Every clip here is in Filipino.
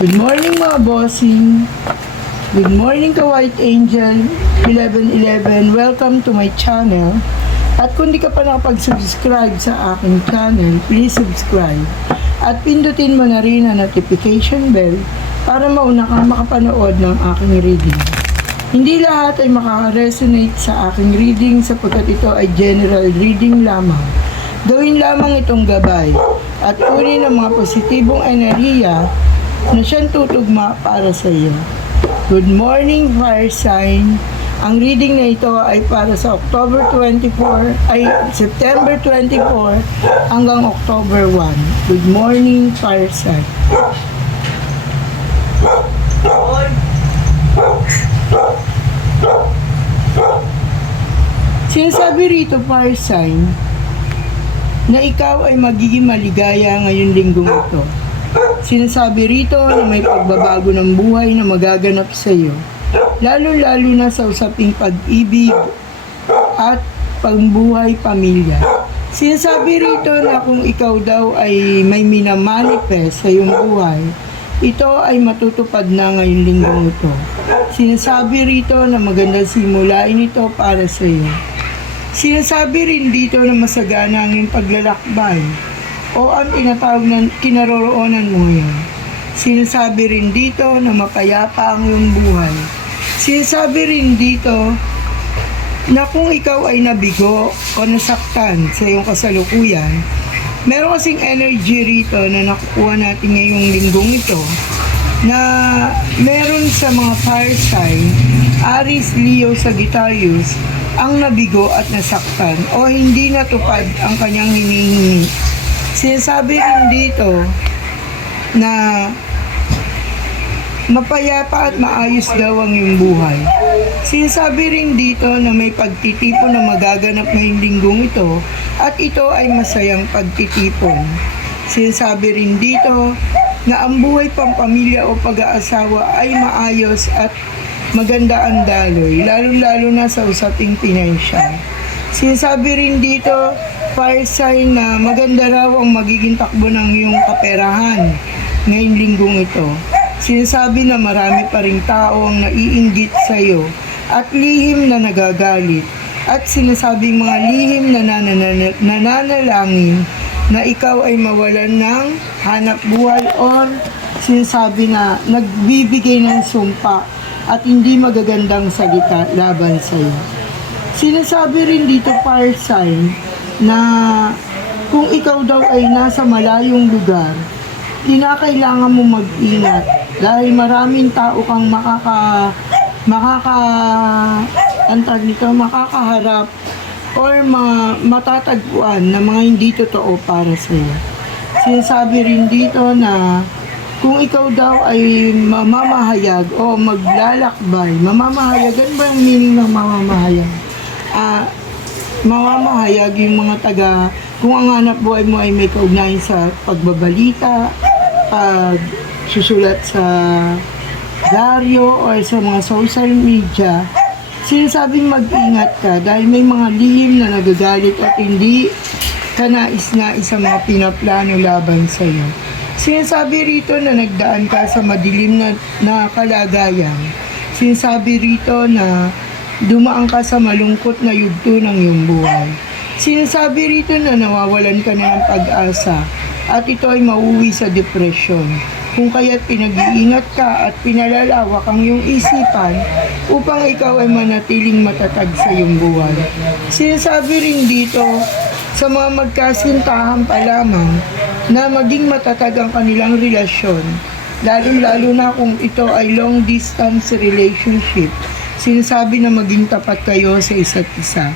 Good morning mga bossing. Good morning ka White Angel 1111. Welcome to my channel. At kung di ka pa nakapag-subscribe sa aking channel, please subscribe. At pindutin mo na rin ang notification bell para mauna kang makapanood ng aking reading. Hindi lahat ay makaka-resonate sa aking reading sapagkat ito ay general reading lamang. Gawin lamang itong gabay at kunin ang mga positibong enerhiya na siyang tutugma para sa iyo. Good morning, fire sign. Ang reading na ito ay para sa September 24 hanggang October 1. Good morning, fire sign. Sinasabi rito, fire sign, na ikaw ay magiging maligaya ngayong linggong ito. Sinasabi rito na may pagbabago ng buhay na magaganap sa iyo, lalo-lalo na sa usaping pag-ibig at pambuhay pamilya. Sinasabi rito na kung ikaw daw ay may minamanifest sa iyong buhay, ito ay matutupad na ngayong linggong ito. Sinasabi rito na magandang simulain ito para sa iyo. Sinasabi rin dito na masagana ang iyong paglalakbay o ang tinatawag na kinaroroonan mo ngayon. Sinasabi rin dito na mapayapa ang iyong buhay. Sinasabi rin dito na kung ikaw ay nabigo o nasaktan sa iyong kasalukuyan, meron kasing energy rito na nakukuha natin ngayong linggong ito na meron sa mga fire sign, Aries, Leo, Sagittarius, ang nabigo at nasaktan o hindi natupad ang kanyang hinihingi. Sinasabi rin dito na mapayapa at maayos daw ang iyong buhay. Sinasabi rin dito na may pagtitipon na magaganap ngayong linggong ito at ito ay masayang pagtitipon. Sinasabi rin dito na ang buhay pampamilya o pag-aasawa ay maayos at maganda ang daloy, lalo-lalo na sa usaping pinansyal. Sinasabi rin dito, fire sign, na maganda raw ang magiging takbo ng iyong kaperahan ngayong linggong ito. Sinasabi na marami pa ring tao ang naiinggit sa iyo at lihim na nagagalit. At sinasabing mga lihim na nananalangin na ikaw ay mawalan ng hanap buhay or sinasabi na nagbibigay ng sumpa at hindi magagandang salita laban sa iyo. Sinasabi rin dito, fire sign, na kung ikaw daw ay nasa malayong lugar, kinakailangan mo mag-ingat dahil maraming tao kang makakaharap or matatagpuan na mga hindi totoo para sa iyo. Sinasabi rin dito na kung ikaw daw ay mamamahayag o maglalakbay, mamamahayagan ba ang meaning ng mamamahayag? Mamamahayag yung mga kung ang hanap buhay mo ay may kaugnayan sa pagbabalita, pagsusulat sa diaryo o sa mga social media, sinasabing mag-ingat ka dahil may mga lihim na nagagalit at hindi ka nais-nais sa mga pinaplano laban sa iyo. Sinasabi rito na nagdaan ka sa madilim na kalagayan. Sinasabi rito na dumaan ka sa malungkot na yugto ng iyong buhay. Sinasabi rito na nawawalan ka na ng pag-asa at ito ay mauwi sa depresyon. Kung kaya't pinag-iingat ka at pinalalawak ang iyong isipan upang ikaw ay manatiling matatag sa iyong buhay. Sinasabi rin dito sa mga magkasintahan pa lamang na maging matatag ang kanilang relasyon, lalo-lalo na kung ito ay long distance relationship. Sinasabi na maging tapat kayo sa isa't isa.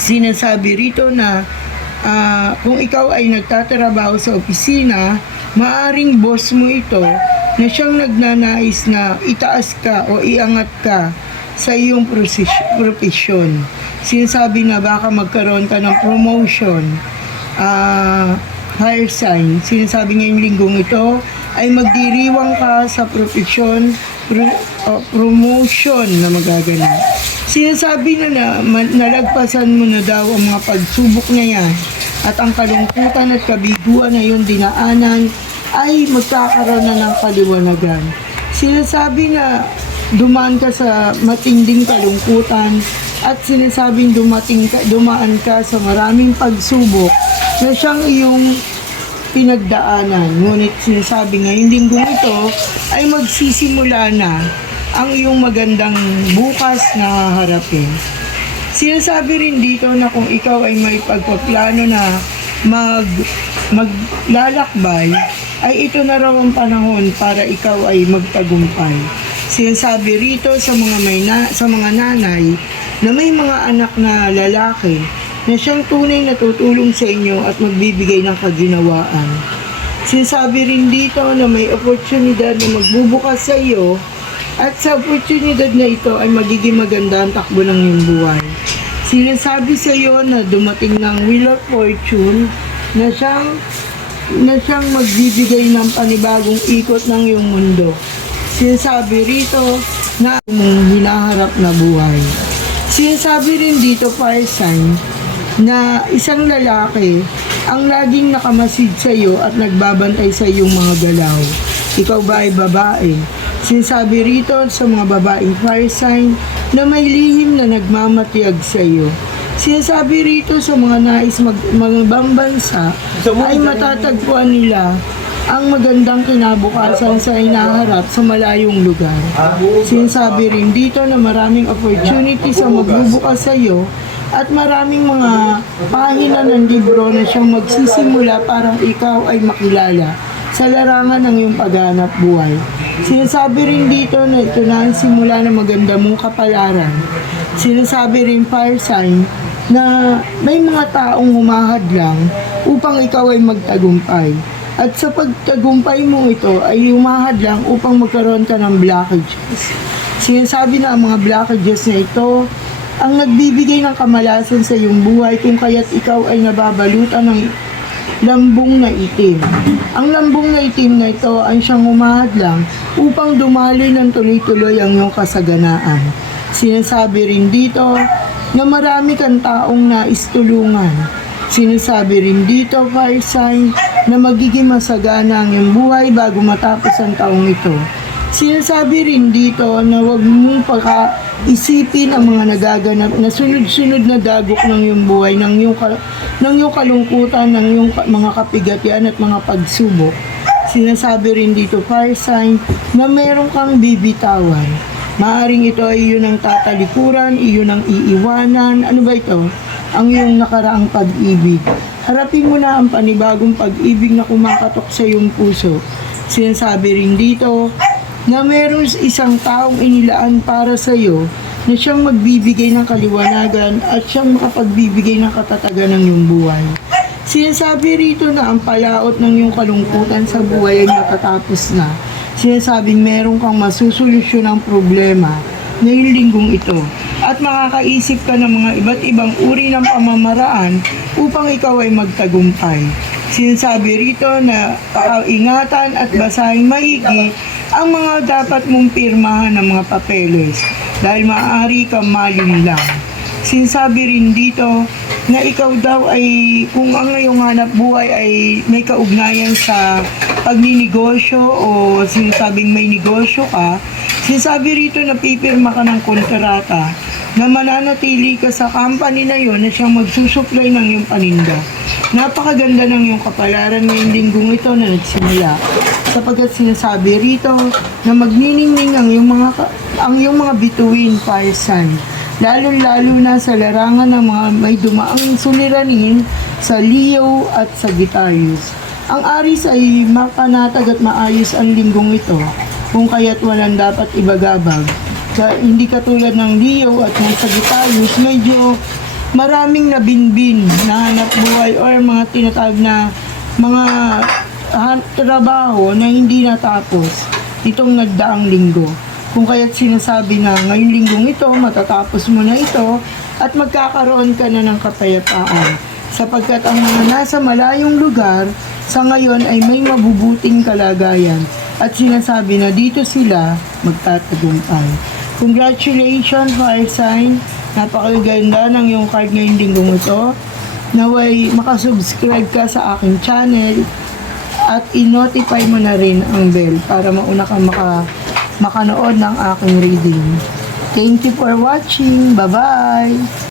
Sinasabi rito na kung ikaw ay nagtatrabaho sa opisina, maaring boss mo ito na siyang nagnanais na itaas ka o iangat ka sa iyong profesyon. Sinasabi na baka magkaroon ka ng promotion, fire sign. Sinasabi ngayong linggong ito ay magdiriwang ka sa profesyon, promotion na magaganap. Sinasabi na nalagpasan mo na daw ang mga pagsubok na yan at ang kalungkutan at kabiguan na yung dinaanan ay magkakaroon na ng kaliwanagan. Sinasabi na dumaan ka sa matinding kalungkutan at sinasabing dumaan ka sa maraming pagsubok na siyang iyong pinagdaanan. Ngunit sinasabi ngayong linggong ito ay magsisimula na ang iyong magandang bukas na haharapin. Sinasabi rin dito na kung ikaw ay may pagpaplano na maglalakbay, ay ito na raw ang panahon para ikaw ay magtagumpay. Sinasabi rito sa mga nanay na may mga anak na lalaki na siyang tunay na tutulong sa inyo at magbibigay ng kaginawaan. Sinasabi rin dito na may oportunidad na magbubukas sa iyo at sa oportunidad na ito ay magiging maganda ang takbo ng iyong buhay. Sinasabi sa iyo na dumating ng Wheel of Fortune na siyang magbibigay ng panibagong ikot ng iyong mundo. Sinasabi rito na mong hinaharap na buhay. Sinasabi rin dito, fire sign, na isang lalaki ang laging nakamasid sa iyo at nagbabantay sa iyong mga galaw. Ikaw ba ay babae? Sinasabi rito sa mga babaeng fire sign na may lihim na nagmamatiyag sa iyo. Sinasabi rito sa mga nais mga ibang bansa ay matatagpuan nila ang magandang kinabukasan sa hinaharap sa malayong lugar. Sinasabi rin dito na maraming opportunities ang magbubukas sa iyo at maraming mga pahina ng libro na siyang magsisimula parang ikaw ay makilala sa larangan ng iyong paghanap buhay. Sinasabi rin dito na ito na ang simula ng maganda mong kapalaran. Sinasabi rin fire sign na may mga taong humahadlang upang ikaw ay magtagumpay. At sa pagtagumpay mo ito ay humahadlang upang magkaroon ka ng blockages. Sinasabi na ang mga blockages na ito ang nagbibigay ng kamalasan sa iyong buhay kung kaya't ikaw ay nababalutan ng lambong na itim. Ang lambong na itim na ito ay siyang humahadlang upang dumaloy ng tuloy-tuloy ang iyong kasaganaan. Sinasabi rin dito na marami kang taong naistulungan. Sinasabi rin dito, fire sign, na magiging masagana ang iyong buhay bago matapos ang taong ito. Sinasabi rin dito na huwag mong isipin ang mga nagaganap na sunod-sunod na dagok ng iyong buhay, ng iyong kalungkutan, ng iyong mga kapigatian at mga pagsubok. Sinasabi rin dito, fire sign, na meron kang bibitawan. Maaring ito ay iyon ang tatalikuran, iyon ang iiwanan. Ano ba ito? Ang iyong nakaraang pag-ibig. Harapin mo na ang panibagong pag-ibig na kumakatok sa iyong puso. Sinasabi rin dito na meron isang taong inilaan para sa iyo na siyang magbibigay ng kaliwanagan at siyang makapagbibigay ng katatagan ng iyong buhay. Sinasabi rito na ang palaot ng iyong kalungkutan sa buhay ay matatapos na. Sinasabing meron kang masusolusyon ng problema ngayong linggong ito at makakaisip ka ng mga iba't ibang uri ng pamamaraan upang ikaw ay magtagumpay. Sinasabi rito na ingatan at basahin maigi ang mga dapat mong pirmahan ng mga papeles dahil maaari kang malinlang. Sinasabi rin dito na ikaw daw ay kung ang iyong hanap buhay ay may kaugnayan sa pagninegosyo o sinasabing may negosyo ka, sinasabi rito na pipirma ka ng kontrata na mananatili ka sa company na yon na siyang magsusupply ng iyong paninda. Napakaganda ng iyong kapalaran ngayong linggong ito na nagsimula sapagkat sinasabi rito na magniningning ang iyong mga bituin, fire sign, lalo-lalo na sa larangan ng mga may dumaang suliranin sa Leo at Sagittarius. Ang Aries ay mapanatag at maayos ang linggong ito, kung kaya't walang dapat ibagabag. Hindi katulad ng Leo at ng Sagittarius, medyo maraming nabinbin na hanap buhay or mga tinatawag na mga trabaho na hindi natapos itong nagdaang linggo. Kung kaya't sinasabi na ngayong linggong ito, matatapos mo na ito at magkakaroon ka na ng kapayapaan. Sapagkat ang mga nasa malayong lugar sa ngayon ay may mabubuting kalagayan at sinasabi na dito sila magtatagumpay. Congratulations, fire sign! Napakaganda ng iyong card ngayong linggong ito. Naway makasubscribe ka sa aking channel at i-notify mo na rin ang bell para mauna kang makanood ng aking reading. Thank you for watching. Bye-bye!